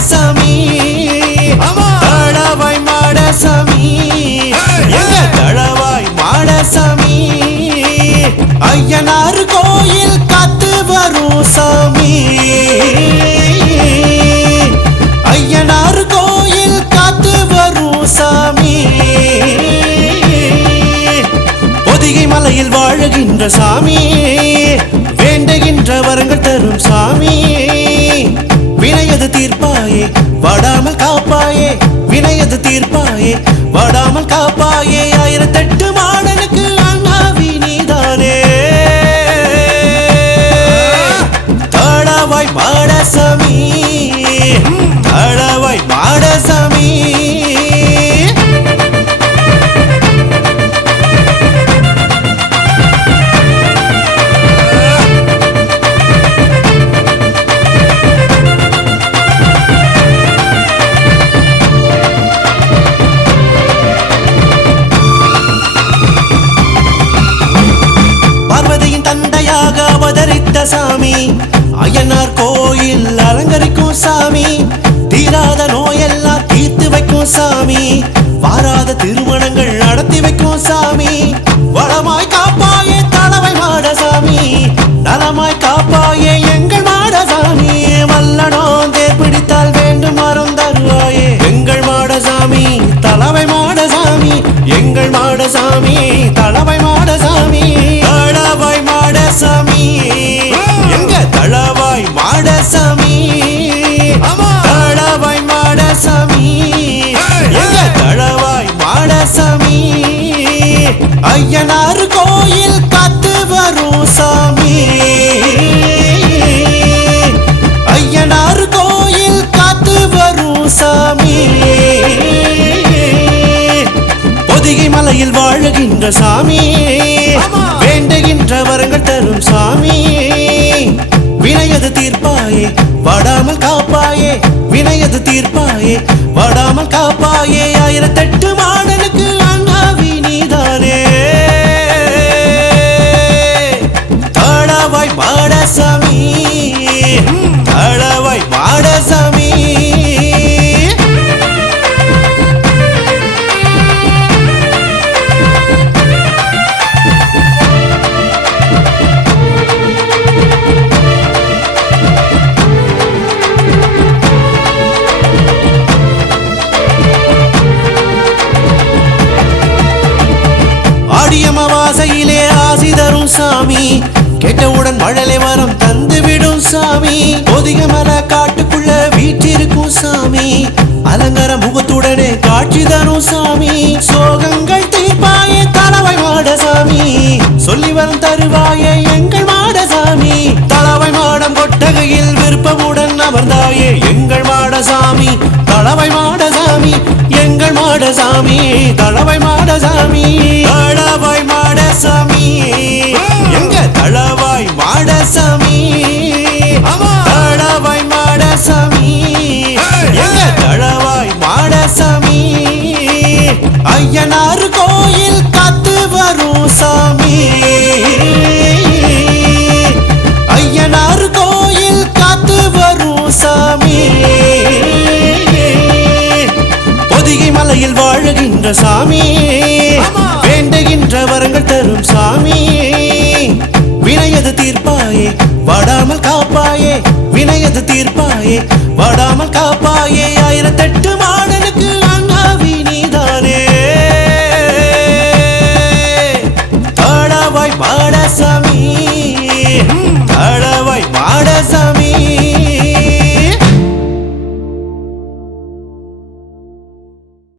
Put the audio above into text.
சாமி தளவாய் மாட சாமி எங்க தளவாய் மாட சாமி ஐயனார் கோயில் காத்து வரும் சாமி. ஐயனார் கோயில் காத்து வரும் சாமி. பொதிகை மலையில் வாழுகின்ற சாமி. வாடாமல் காப்பாயே. ஆயிரத்தெட்டு மாடனுக்கு அண்ணாவி நீதானே. தளவாய் மாடசாமி. தளவாய் மாடசாமி. பார்வதியின் தந்தையாக அவதரித்த சாமி அய்யனார் கோயில் அலங்கரிக்கும் சாமி தீராத நோயெல்லாம் தீர்த்து வைக்கும் சாமி வாராத திருமணங்கள் நடத்தி வைக்கும் சாமி வளமாய் காப்பாயே தலைமை மாட சாமி நலமாய் காப்பாயே எங்கள் மாட சாமி வல்லனோ தேர் பிடித்தால் வேண்டும் மரம் தருவாயே எங்கள் மாட சாமி தலைமை மாட சாமி எங்கள் மாட சாமி மாட சாமி தளவாய் மாட சாமி எங்க தளவாய் மாட சாமி ஐயனார் கோயில் காத்து வரும் சாமி. ஐயனார் கோயில் காத்து வரும் சாமி. பொதிகை மலையில் வாழுகின்ற சாமி. வேண்டுகின்ற வரங்கள் வாடாமல் காப்பாயே வினையது தீர்ப்பாயே வாடாமல் காப்பாயே ஆயிரத்தெட்டு ஆடியமவாசையிலே ஆசி தரும் சாமி. கெட்டவுடன் மழலை வரம் தந்து விடும் சாமி. பொதிக மர காட்டுக்குள்ள வீட்டிருக்கும் சாமி. அலங்கர முகத்துடனே காட்சி தரும் சாமி. சோகங்கள் தீர்ப்பாயே தளவை மாட சாமி. சொல்லி வரும் தருவாயே எங்கள் மாட சாமி. தளவை மாடம் கொட்டகையில் விருப்பமுடன் அமர்ந்தாயே எங்கள் மாட சாமி. தளவை மாட சாமி எங்கள் மாட சாமி. தளவை மாட சாமி. தளவாய் மாட சாமி எங்க தளவாய் மாட சாமி தளவாய் மாட சாமி எங்க தளவாய் மாட சாமி ஐயனார் கோயில் காத்து வரும் சாமி. ஐயனார் கோயில் காத்து வரும் சாமி. பொதிகை மலையில் வாழுகின்ற சாமி. காப்பாயே தீர்ப்பாயே. வாடாமல் காப்பாயே. ஆயிரத்தெட்டு